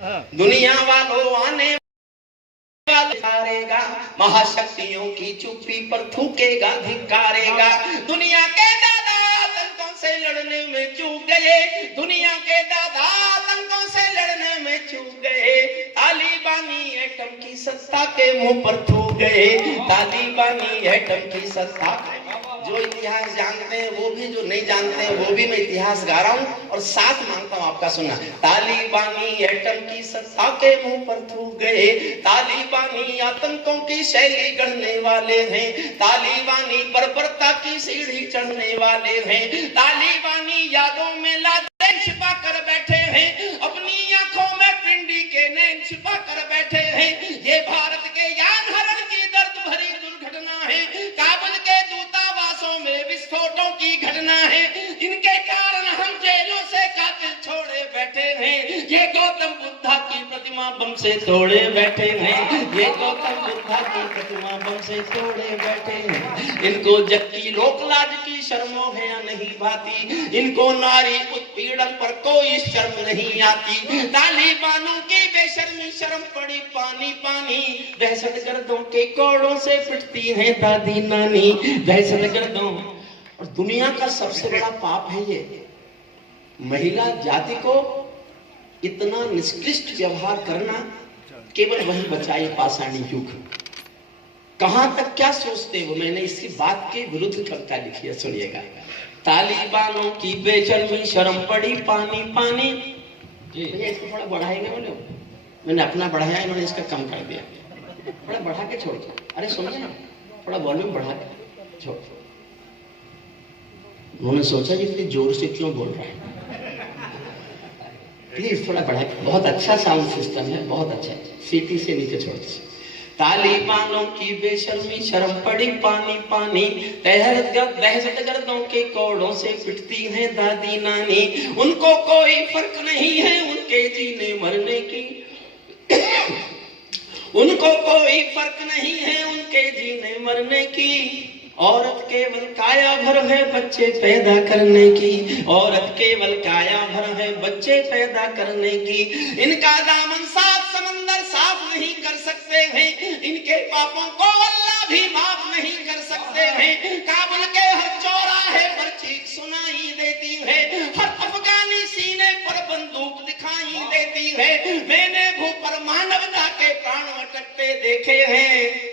दुनिया वालों आने धिक्कारेगा, महाशक्तियों की चुप्पी पर थूकेगा, धिक्कारेगा। दुनिया के दादा आतंकों से लड़ने में चूक गए, दुनिया के दादा आतंकों से लड़ने में चूक गए। तालिबानी एटम की सत्ता के मुंह पर थूक गए, तालिबानी एटम की सत्ता। जो इतिहास जानते हैं वो भी, जो नहीं जानते हैं वो भी, मैं इतिहास गा रहा हूँ और साथ मांगता हूँ आपका सुनना। तालिबानी एटम की सत्ता के मुंह पर थूक गए, तालिबानी आतंकों की शैली गढ़ने वाले हैं, तालिबानी बर्बरता की सीढ़ी चढ़ने वाले हैं, तालिबानी यादों में लादेन छिपा कर बैठे हैं, अपनी आंखों में पिंडी के नैन छिपा कर बैठे हैं। ये भारत के यान हरण की दर्द भरी दुर्घटना है, काबुल के दूतावासों में विस्फोटों की घटना है। इनके कारण हम जेलों से कातिल छोड़े बैठे हैं, ये गौतम बुद्धा की प्रतिमा बम से तोड़े बैठे हैं, ये गौतम बुद्धा की प्रतिमा बम से तोड़े बैठे हैं। इनको जग की लोक लाज की शर्मो है या नहीं भाती, इनको नारी उत्पीड़न पर कोई शर्म नहीं आती। तालिबानों की बेशर्मी शर्म पड़ी पानी पानी, दहशतगर्दों के कोड़ों से पिटती है दादी नानी, दहशतगर्दों। और दुनिया का सबसे बड़ा पाप है ये, महिला जाति को इतना निष्कृष्ट व्यवहार करना। केवल वही बचाए पाषाणी युग। कहां तक क्या सोचते हो, मैंने इसी बात के विरुद्ध कविता लिखी है, सुनिएगा। तालिबानों की बेशर्मी शर्म पड़ी पानी पानी। भैया इसको थोड़ा बढ़ाएंगे बोले, मैंने अपना बढ़ाया, इन्होंने इसका कम कर दिया। थोड़ा बढ़ा के छोड़ दो, अरे सुनिए ना, थोड़ा वॉल्यूम बढ़ा के छोड़। उन्होंने सोचा कि इतनी जोर से क्यों बोल रहा है, प्लीज थोड़ा बढ़ा। बहुत अच्छा साउंड सिस्टम है, बहुत अच्छा। सीटी से नीचे छोड़ दो। तालिबानों की बेशर्मी शर्म पड़ी पानी पानी, दहशतगर्दों के कोड़ों से पिटती है दादी नानी। उनको कोई फर्क नहीं है उनके जीने मरने की, उनको कोई फर्क नहीं है उनके जीने मरने की। औरत केवल काया भर है बच्चे पैदा करने की, औरत केवल काया भर है बच्चे पैदा करने की। इनका दामन सात समंदर साफ नहीं कर सकते हैं, इनके पापों को अल्लाह भी माफ नहीं कर सकते हैं। काबुल के हर चौराहे पर चीख सुनाई देती है, हर अफगानी सीने पर बंदूक दिखाई देती है। मैंने भू पर मानवता के प्राण अटकते देखे हैं,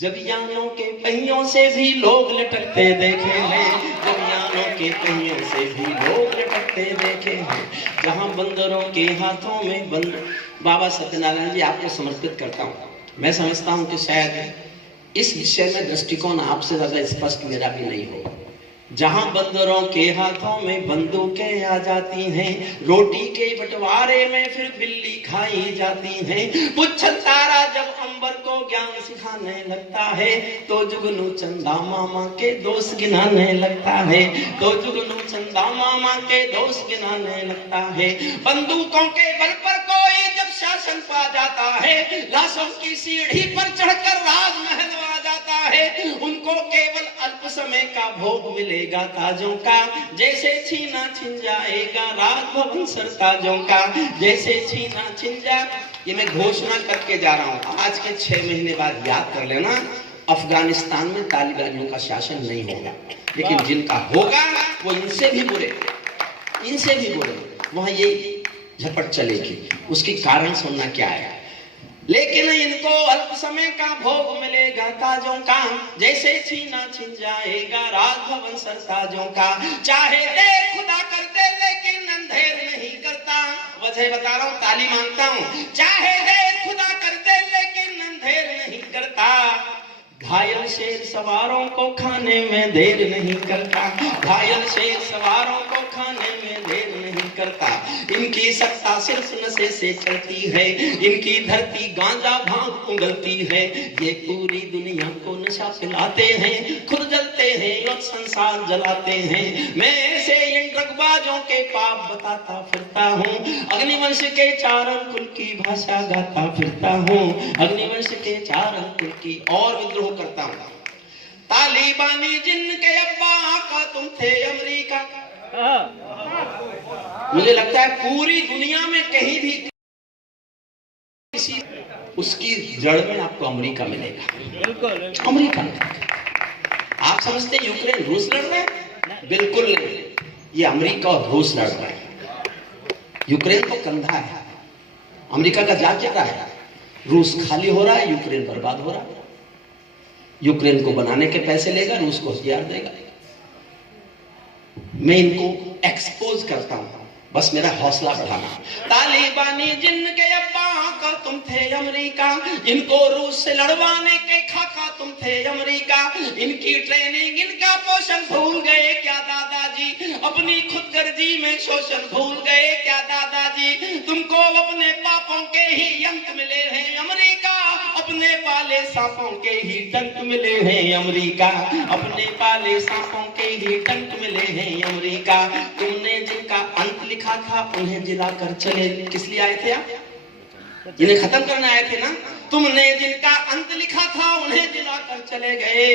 जब यानों के पहियों से भी लोग लटकते देखे हैं, जब यानों के पहियों से भी लोग लटकते देखे हैं। जहां बंदरों के हाथों में बंद। बाबा सत्यनारायण जी आपको समर्पित करता हूँ। मैं समझता हूँ कि शायद इस विषय में दृष्टिकोण आपसे ज्यादा स्पष्ट मेरा भी नहीं होगा। जहां बंदरों के हाथों में बंदूकें आ जाती हैं, रोटी के बंटवारे में फिर बिल्ली खाई जाती हैं। पुच्छल तारा जब अंबर को ज्ञान सिखाने लगता है, तो जुगनू चंदा मामा के दोस्त गिनाने लगता है, तो जुगनू चंदा मामा के दोस्त गिनाने लगता है। बंदूकों के बल पर कोई जब शासन पा जाता है, लाशों की सीढ़ी पर चढ़कर राजमहल आ जाता है। उनको केवल अल्प समय का भोग मिलेगा ताजों का, जैसे छीना छिन जाएगा राजभवन सरताजों का, जैसे छीना छिन जा। ये मैं घोषणा करके जा रहा हूँ, आज के 6 महीने बाद याद कर लेना, अफगानिस्तान में तालिबानियों का शासन नहीं होगा, लेकिन जिनका होगा वो इनसे भी बुरे, इनसे भी बुरे। वहां ये झपट चलेगी। उसकी कारण सुनना क्या है। लेकिन इनको अल्प समय का भोग मिलेगा ताजों का, जैसे छीना छिन जाएगा राजभवन सरताजों का। चाहे दे खुदा कर दे लेकिन अंधेर नहीं करता, वजह बता रहा हूँ, ताली मांगता हूँ। चाहे दे खुदा कर दे लेकिन अंधेर नहीं करता, घायल शेर सवारों को खाने में देर नहीं करता, घायल शेर सवारों को खाने में देर नहीं करता। इनकी सत्ता सिर्फ नशे से चलती है, इनकी धरती गांजा भांग उगलती है। ये पूरी दुनिया को नशा पिलाते हैं, खुद जलते हैं और संसार जलाते हैं। मैं ऐसे इन ड्रगबाजों के पाप बताता फिरता हूँ, अग्निवंश के 4 अंकुल की भाषा गाता फिरता हूँ, अग्निवंश के 4 अंकुल की और विद्रोह करता हूँ। तालिबानी जिनके अब्बा का तुम थे अमेरिका। मुझे लगता है पूरी दुनिया में कहीं भी उसकी जड़ में आपको अमेरिका मिलेगा। अमेरिका। आप समझते हैं यूक्रेन रूस लड़ रहे हैं? बिल्कुल नहीं, ये अमेरिका और रूस लड़ रहे हैं। यूक्रेन तो कंधा है, अमेरिका का जा क्या रहा है? रूस खाली हो रहा है, यूक्रेन बर्बाद हो रहा है। यूक्रेन को बनाने के पैसे लेगा, रूस को हथियार देगा। मैं इनको एक्सपोज करता हूं, बस मेरा हौसला बढ़ाना। तालिबानी जिनके अब्बा का तुम थे अमेरिका, इनको रूस से लड़वाने के खाका तुम थे अमेरिका। इनकी ट्रेनिंग इनका पोषण भूल गए क्या दादाजी? अपनी खुदगर्जी में शोषण भूल गए क्या दादाजी? तुमको अपने पापों के ही अंत मिले हैं अमेरिका, अपने पाले सांपों के ही डंक मिले हैं अमेरिका, अपने पाले सांपों के ही डंक मिले हैं अमेरिका। तुमने जिनका अंत लिखा था उन्हें जिलाकर चले, किस लिए आए थे आप? इन्हें खत्म करने आए थे ना। तुमने जिनका अंत लिखा था उन्हें जिलाकर चले गए,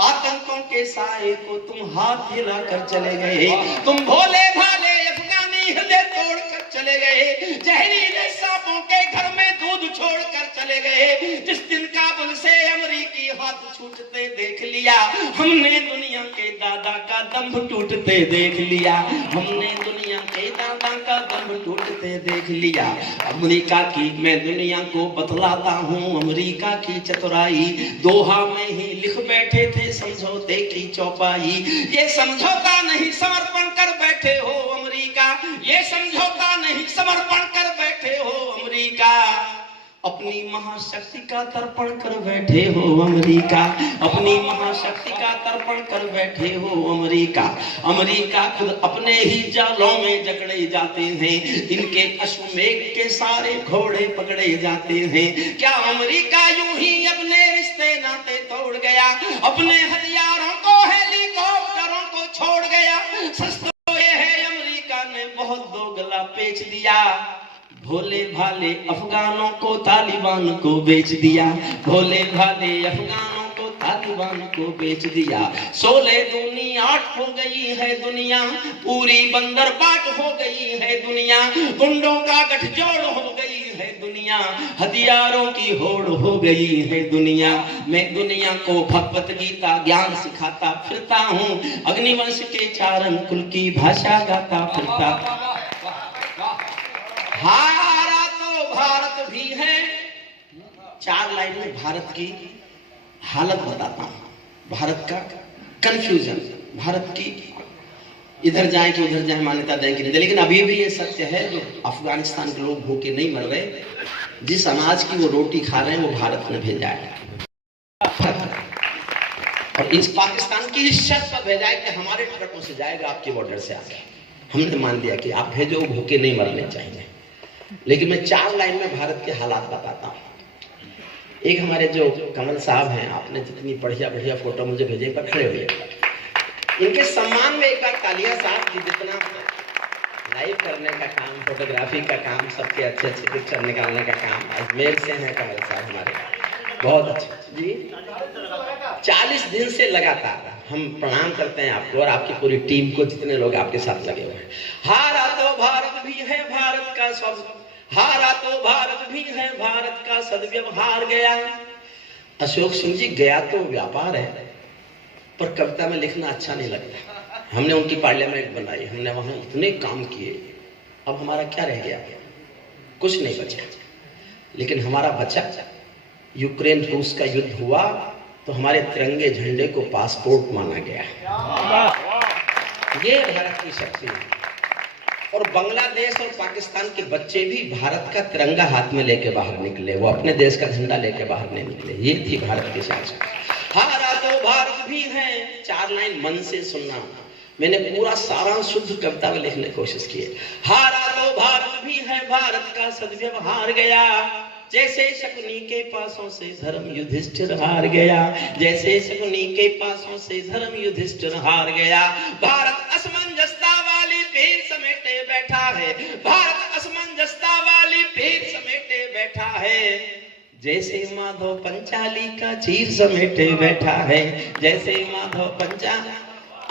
आतंकों के साए को तुम हाथ हिलाकर चले गए। तुम भोले भाले अफगानी हृदय तोड़कर चले गए, जहरीले सांपों के घर में दूध छोड़कर चले गए। जिस दिन काबुल से अमेरिकी हाथ छूटते देख लिया, हमने दुनिया के दादा का दम टूटते देख लिया, हमने दुनिया के दादा का दम टूटते देख लिया। अमेरिका की मैं दुनिया को बतलाता हूँ, अमेरिका की चतुराई दोहा में ही लिख बैठे थे समझौते की चौपाई। ये समझौता नहीं समर्पण कर बैठे हो अमेरिका, ये समझौता नहीं समर्पण कर बैठे हो अमेरिका। अपनी महाशक्ति का तर्पण कर बैठे हो अमेरिका, अपनी महाशक्ति का तर्पण कर बैठे हो अमेरिका। अमेरिका खुद अपने ही जालों में जकड़े जाते हैं, इनके अश्वमेघ के सारे घोड़े पकड़े जाते हैं। क्या अमेरिका यूं ही अपने रिश्ते नाते तोड़ गया, अपने हथियारों को हेलीकॉप्टरों को छोड़ गया? सच तो ये है अमेरिका ने बहुत दोगला पेच दिया, भोले भाले अफगानों को तालिबान को बेच दिया, भोले भाले अफगानों को तालिबान को बेच दिया। 16 दूनी 8 हो गई है दुनिया, पूरी बंदर बाट हो गई है दुनिया, गुंडों का गठजोड़ हो गई है दुनिया, हथियारों की होड़ हो गई है दुनिया। मैं दुनिया को भगवत गीता ज्ञान सिखाता फिरता हूँ, अग्निवंश के चारण कुल की भाषा गाता फिरता। हारा तो भारत भी है। 4 लाइन में भारत की हालत बताता हूं, भारत का कंफ्यूजन, भारत की इधर जाए कि उधर जाए, मान्यता दें कि नहीं। लेकिन अभी भी ये सत्य है, जो अफगानिस्तान के लोग भूखे नहीं मर रहे, जिस अनाज की वो रोटी खा रहे हैं वो भारत ने भेजा है, और इस पाकिस्तान की इस शर्त पर भेजा है कि हमारे ट्रकों से जाएगा, आपके बॉर्डर से आके। हमने मान लिया कि आप भेजो, भूखे नहीं मरने चाहिए। लेकिन मैं 4 लाइन में भारत के हालात बताता हूं। एक हमारे जो कमल साहब हैं, आपने जितनी बढ़िया बढ़िया फोटो मुझे भेजे पर खड़े हुए, इनके सम्मान में एक बार तालियां साहब की। जितना लाइव करने का काम, फोटोग्राफी का काम, सबके अच्छे अच्छे पिक्चर निकालने का काम अजमेर से है कमल साहब हमारे, बहुत अच्छे जी। 40 दिन से लगातार हम प्रणाम करते हैं आपको और आपकी पूरी टीम को, जितने लोग आपके साथ लगे हुए हैं। हारा तो भारत भी है, भारत का सब, हारा तो भारत भी है, भारत का सदव्यवहार गया। अशोक सिंह जी, गया तो व्यापार है, पर कविता में लिखना अच्छा नहीं लगता। हमने उनकी पार्लियामेंट बनाई, हमने वहां इतने काम किए, अब हमारा क्या रह गया? कुछ नहीं बचा। लेकिन हमारा बचा, यूक्रेन रूस का युद्ध हुआ तो हमारे तिरंगे झंडे को पासपोर्ट माना गया। ये भारत की शक्ति है। और बांग्लादेश और पाकिस्तान के बच्चे भी भारत का तिरंगा हाथ में लेके बाहर निकले, वो अपने देश का झंडा लेके बाहर नहीं निकले। ये थी भारत की शक्ति। हारा तो भारत भी है। 4 लाइन मन से सुनना, मैंने पूरा सारा शुद्ध कविता में लिखने की कोशिश की है। हारा तो भारत भी है, भारत का सद्व्यवहार गया, जैसे शकुनी के पासों से धर्म युधिष्ठिर हार गया, जैसे शकुनी के पासों से धर्म युधिष्ठिर हार गया। भारत असमंजसता वाली भीड़ समेटे बैठा है, भारत असमंजसता वाली भीड़ समेटे बैठा है, जैसे माधव पंचाली का चीर समेटे बैठा है, जैसे माधव पंचाली।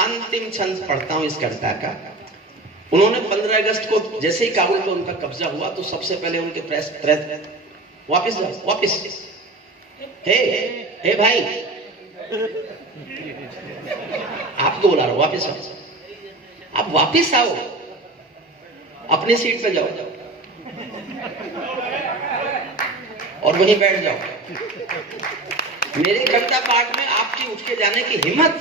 अंतिम छंद पढ़ता हूं इस कविता का। उन्होंने 15 अगस्त को जैसे ही काबुल में उनका कब्जा हुआ तो सबसे पहले उनके वापस जाओ, वापस। हे भाई, आपको बुला रहा हूं, वापस आओ। आप वापस आओ, अपनी सीट पे जाओ और वहीं बैठ जाओ। मेरे कविता पाठ में आपकी उठ के जाने की हिम्मत।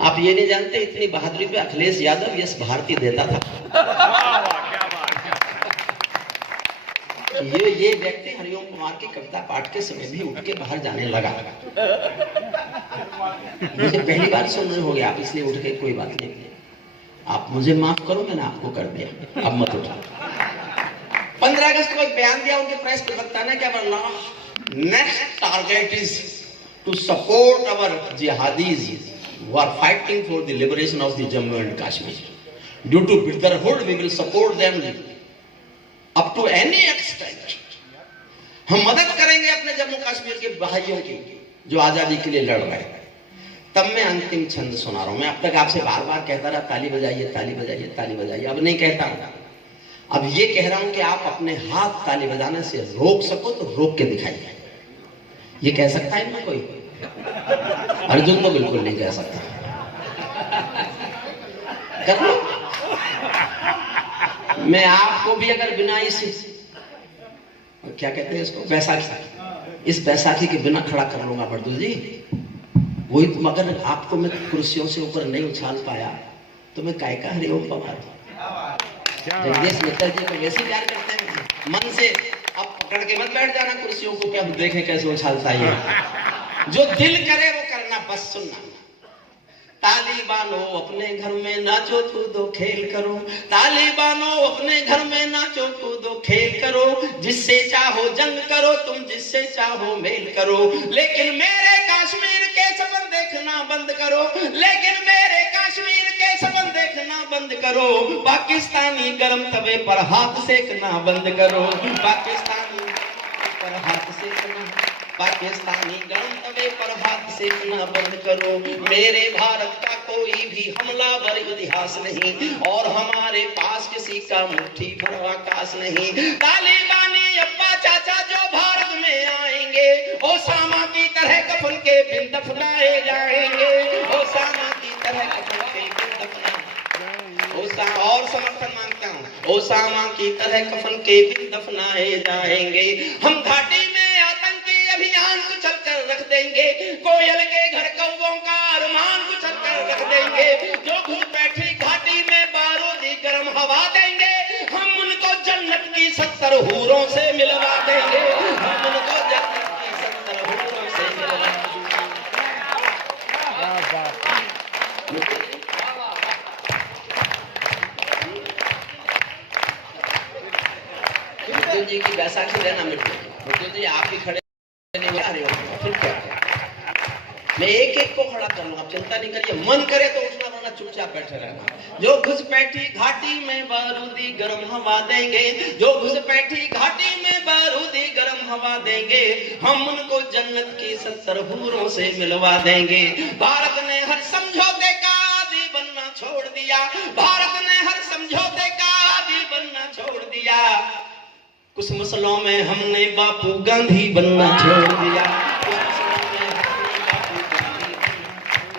आप ये नहीं जानते इतनी बहादुरी पे अखिलेश यादव यस भारती देता था। ये व्यक्ति हरिओम कुमार की कविता पाठ के समय भी उठ के बाहर जाने लगा। मुझे पहली बार सुनने हो गया, आप इसलिए उठ के, कोई बात नहीं, आप मुझे माफ करो, मैंने आपको कर दिया, अब मत उठा। 15 अगस्त को एक बयान दिया उनके प्रेस प्रवक्ता ने, क्या बोला? Next target is to support our jihadis who are fighting for the liberation of the Jammu and Kashmir. Due to brotherhood, we will support them up to any extent. हम मदद करेंगे अपने जम्मू कश्मीर के भाइयों की जो आजादी के लिए लड़ रहे हैं। तब मैं अंतिम छंद सुना रहा हूं। मैं अब तक आपसे बार बार कहता रहा ताली बजाइए, ताली बजाइए, ताली बजाइए। अब नहीं कहता हूं, अब ये कह रहा हूं कि आप अपने हाथ ताली बजाने से रोक सको तो रोक के दिखाइए। ये कह सकता है ना कोई? अर्जुन तो बिल्कुल नहीं कह सकता। कर लो। मैं आपको भी अगर बिना इस क्या कहते हैं इसको, बैसाखी, इस बैसाखी के बिना खड़ा कर लूंगा बर्दुल जी। वही तुम, अगर आपको मैं कुर्सियों से ऊपर नहीं उछाल पाया तो मैं काय का हरिओम पवार। जगदीश मित्तल जी को वैसे प्यार करते हैं मन से। अब पकड़ के मत बैठ जाना कुर्सियों को कि अब देखें कैसे उछालता है। जो दिल करे वो करना, बस सुनना। तालिबानो अपने घर में नाचो कूदो खेल करो, तालिबानो अपने घर में नाचो कूदो खेल करो। जिससे चाहो जंग करो तुम, जिससे चाहो मेल करो। लेकिन मेरे कश्मीर के सपन देखना बंद करो, लेकिन मेरे कश्मीर के सपन देखना बंद करो। पाकिस्तानी गरम तवे पर हाथ सेकना बंद करो, पाकिस्तानी पर हाथ सेकना, पाकिस्तानी गरम तवे पर हाथ सेकना बंद करो। मेरे भारत का कोई भी हमलावर इतिहास नहीं और हमारे पास किसी का मुट्ठी भर आकाश नहीं। तालिबानी अब्बा चाचा जो भारत में आएंगे, ओसामा की तरह कफन के बिन दफनाए जाएंगे, ओसामा की तरह कफन के बिन दफनाए। और समर्थन मांगता हूँ, ओसामा की तरह कफन के बिन दफनाए जाएंगे। हम घाटी में अभियान कुचल कर रख देंगे, कोयल के घर कौवों का अरमान कुचल कर रख देंगे। जो घुस बैठी घाटी में बारूदी गर्म हवा देंगे, हम उनको जन्नत की 70 हूरों से मिलवा देंगे, हम उनको जन्नत की 70 हूरों से मिलवा देंगे। मुकुल जी की बैसाखी रहना मिट गई। मुकुल जी आप ही खड़े नहीं आ रहे हो, फिर क्या? मैं एक एक को खड़ा कर लूंगा, चिंता नहीं करिए। मन करे तो उठना वरना चुपचाप बैठे रहना। जो घुसपैठी घाटी में बारूदी गर्म हवा देंगे, जो घुसपैठी घाटी में बारूदी गर्म हवा देंगे, हम उनको जन्नत की 70 हूरों से मिलवा देंगे। भारत ने हर समझौते का आदी बनना छोड़ दिया, भारत ने हर समझौते का आदी बनना छोड़ दिया। कुछ मसलों में हमने बापू गांधी बनना छोड़ दिया, कुछ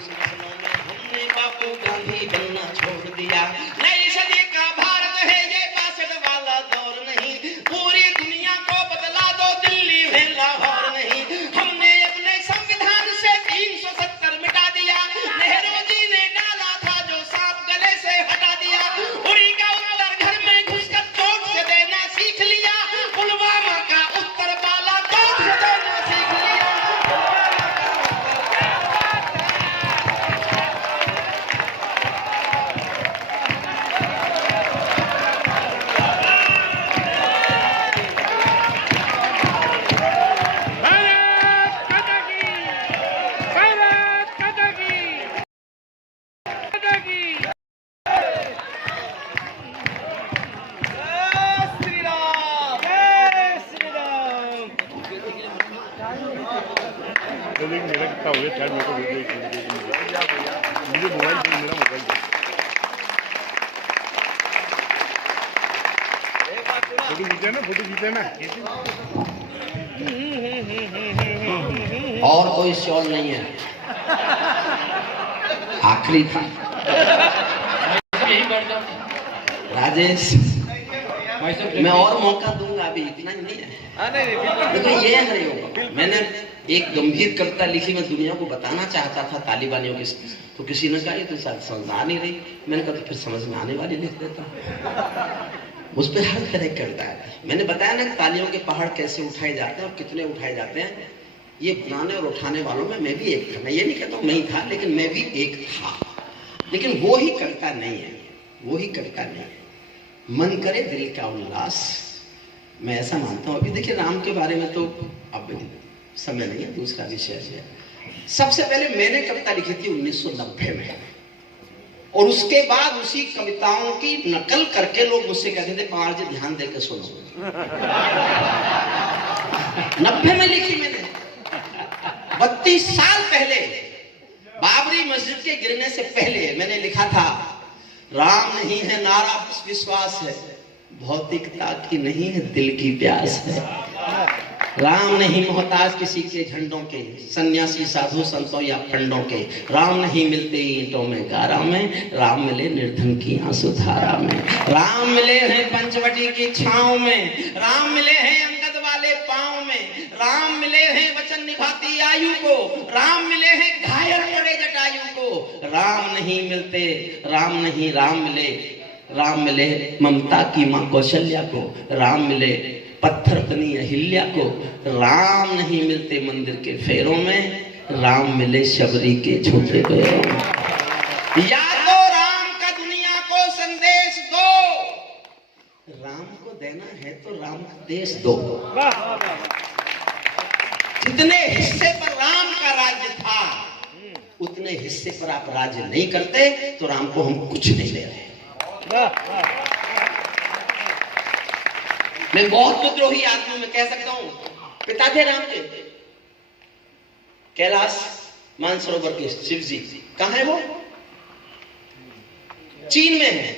मसलों में हमने बापू गांधी बनना छोड़ दिया। नई सदी का भारत है ये 62 वाला दौर नहीं, पूरी दुनिया को बदला दो दिल्ली में लाहौर नहीं। हमने अपने संविधान से 370 मिटा दिया, नेहरू जी ने डाला था जो सांप गले से हटा दिया। उड़ी का उत्तर घर में घुसकर चोट से देना सीख लिया, पुलवामा का उत्तर बाला चोट से देना सीख लिया। मेरा कितना हो गया शायद मेरे को वीडियो मुझे मोबाइल दे, मेरा मोबाइल दे। फोटो खींचे ना, फोटो खींचे ना। और कोई शॉल नहीं है, आखिरी था। राजेश, मैं और मौका दूंगा, अभी इतना ही नहीं है। देखो ये हरिओम, मैंने एक गंभीर कविता लिखी, मैं दुनिया को बताना चाहता था तालिबानियों के, तो किसी ने कहा ये तो शायद समझ आ नहीं रही। मैंने कहा तो फिर समझ में आने वाली लिख देता। उस पर हर तरह की कविता है। मैंने बताया ना तालियों के पहाड़ कैसे उठाए जाते हैं और कितने उठाए जाते हैं। ये बनाने और उठाने वालों में मैं भी एक था। मैं ये नहीं कहता हूँ मैं ही था, लेकिन मैं भी एक था। लेकिन वो ही कविता नहीं है, वो ही कविता नहीं है। मन करे दिल का उल्लास, मैं ऐसा मानता हूँ। अभी देखिए राम के बारे में तो अब समय नहीं है, दूसरा विषय है। सबसे पहले मैंने कविता लिखी थी 1990 में, और उसके बाद उसी कविताओं की नकल करके लोग मुझसे कहते थे पवार जी ध्यान देकर सुनो। 90 में लिखी मैंने, 32 साल पहले, बाबरी मस्जिद के गिरने से पहले मैंने लिखा था, राम नहीं है नारा बस विश्वास है, भौतिकता की नहीं है दिल की प्यास है। राम नहीं मोहताज किसी के झंडों के, सन्यासी साधु संतों या पंडों के। राम नहीं मिलते ईंटों में गारा में, राम मिले निर्धन की आंसुधारा में। राम मिले हैं पंचवटी की छांव में, राम मिले हैं अंगद वाले पांव में। राम मिले हैं वचन निभाती आयु को, राम मिले हैं घायल पड़े जटायु को। राम नहीं मिलते, राम नहीं राम मिले, राम मिले ममता की मां कौशल्या को। राम मिले पत्थर बनी अहिल्या को। राम नहीं मिलते मंदिर के फेरों में, राम मिले शबरी के छोटे पैरों में। या तो राम का दुनिया को संदेश दो, राम को देना है तो राम का देश दो। जितने हिस्से पर राम का राज्य था, उतने हिस्से पर आप राज्य नहीं करते तो राम को हम कुछ नहीं ले रहे। मैं बहुत विद्रोही आदमी में कह सकता हूं, पिता थे राम के, कैलाश मानसरोवर के शिव जी कहां है? वो चीन में है।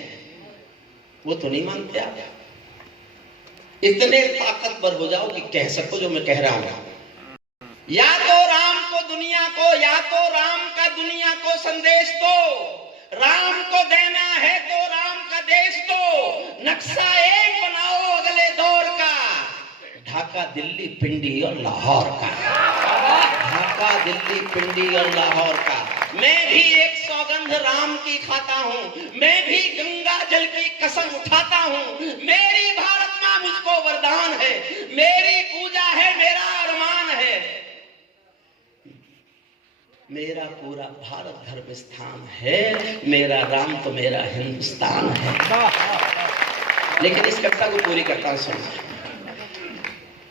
वो तो नहीं मानते आप। इतने ताकतवर हो जाओ कि कह सको जो मैं कह रहा हूं, या तो राम को दुनिया को, या तो राम का दुनिया को संदेश दो। राम को देना है तो राम का देश दो। नक्शा एक बनाओ अगले दौर का, ढाका दिल्ली पिंडी और लाहौर का। ढाका दिल्ली पिंडी और लाहौर का। मैं भी एक सौगंध राम की खाता हूँ, मैं भी गंगा जल की कसम उठाता हूँ। मेरी भारत माँ मुझको वरदान है, मेरी पूजा है, मेरा अरमान है। मेरा पूरा भारत धर्म स्थान है, मेरा राम तो मेरा हिंदुस्तान है। लेकिन इस कविता को पूरी करता हूं, सुनो।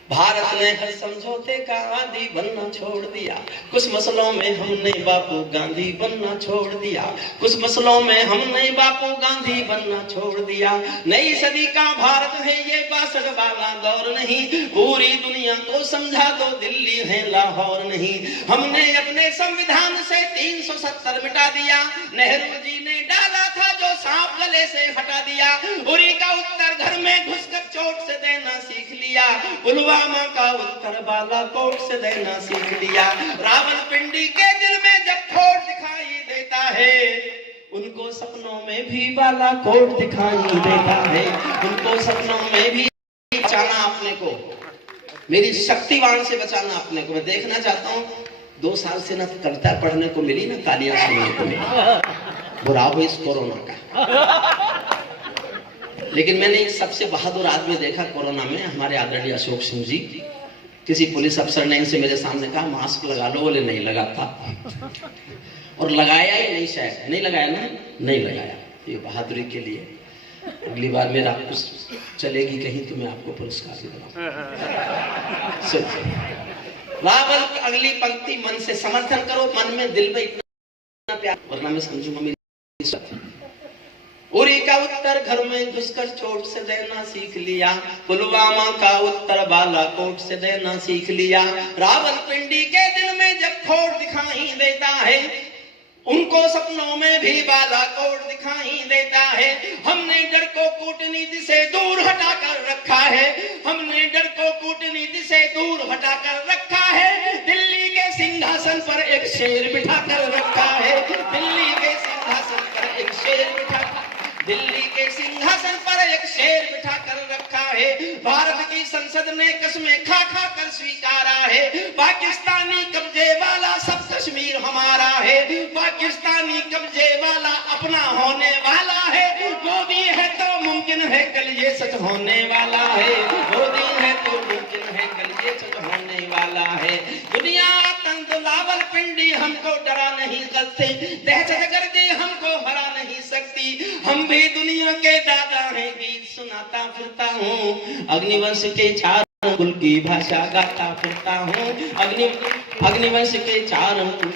भारत ने हर समझौते का आदी बनना छोड़ दिया, कुछ मसलों में हमने बापू गांधी बनना छोड़ दिया। कुछ मसलों में हमने बापू गांधी बनना छोड़ दिया। नई सदी का भारत है ये 62 वाला दौर नहीं, पूरी दुनिया को समझा दो दिल्ली है लाहौर नहीं। हमने अपने संविधान से 370 मिटा दिया, नेहरू जी ने डाला था जो सांप गले से हटा दिया। उरी का उत्तर घर में घुसकर चोट से देना सीख लिया, पुलवामा का उत्तर बालाकोट से देना सीख लिया। रावलपिंडी के दिल में जब खोट दिखाई देता है, उनको सपनों में भी बालाकोट दिखाई देता है। उनको सपनों में भी बचाना अपने को, मेरी शक्तिवान से बचाना अपने को। मैं देखना चाहता हूँ 2 साल से ना कविता पढ़ने को मिली, ना तालियां सुनने को मिली। बुरा हो इस कोरोना का। लेकिन मैंने एक सबसे बहादुर आदमी देखा कोरोना में, हमारे आदरणीय अशोक सिंह जी। किसी पुलिस अफसर ने इनसे मेरे सामने कहा मास्क लगा लो, बोले नहीं लगाता, और लगाया ही नहीं, शायद नहीं लगाया ना, नहीं लगाया। ये बहादुरी के लिए। अगली बार मेरा कुछ चलेगी कहीं तो मैं आपको पुरस्कार भी दूंगा। रावल अगली पंक्ति मन से समर्थन करो, मन में दिल में इतना प्यार, वरना मैं समझूंगा मेरी। उरी का उत्तर घर में घुसकर चोट से देना सीख लिया, पुलवामा का उत्तर बालाकोट से देना सीख लिया। रावलपिंडी के दिल में जब खोट दिखाई देता है, उनको सपनों में भी बालाकोट दिखाई देता है। हमने डर को कूटनीति से दूर हटाकर रखा है, हमने डर को कूटनीति से दूर हटाकर रखा है। दिल्ली के सिंहासन पर एक शेर बिठाकर रखा है, दिल्ली के सिंहासन पर एक शेर बिठाकर, दिल्ली के सिंहासन पर एक शेर बिठाकर रखा है। भारत की संसद ने कसमें खा खा कर स्वीकारा है, पाकिस्तानी कब्जे वाला सब कश्मीर हमारा है, पाकिस्तानी कब्जे वाला अपना होने वाला है। मोदी है तो मुमकिन है कल ये सच होने वाला है, मोदी है तो मुमकिन है कल ये सच होने वाला है। दुनिया आतंक रावलपिंडी हमको डरा नहीं सकती, दहशतगर्दी हमको हरा नहीं सकती। हम भी दुनिया के दादा हैं, गीत सुनाता फिरता हूँ, अग्निवंश के चार कुल की भाषा गाता फिरता हूँ, अग्निवंश के चार कुल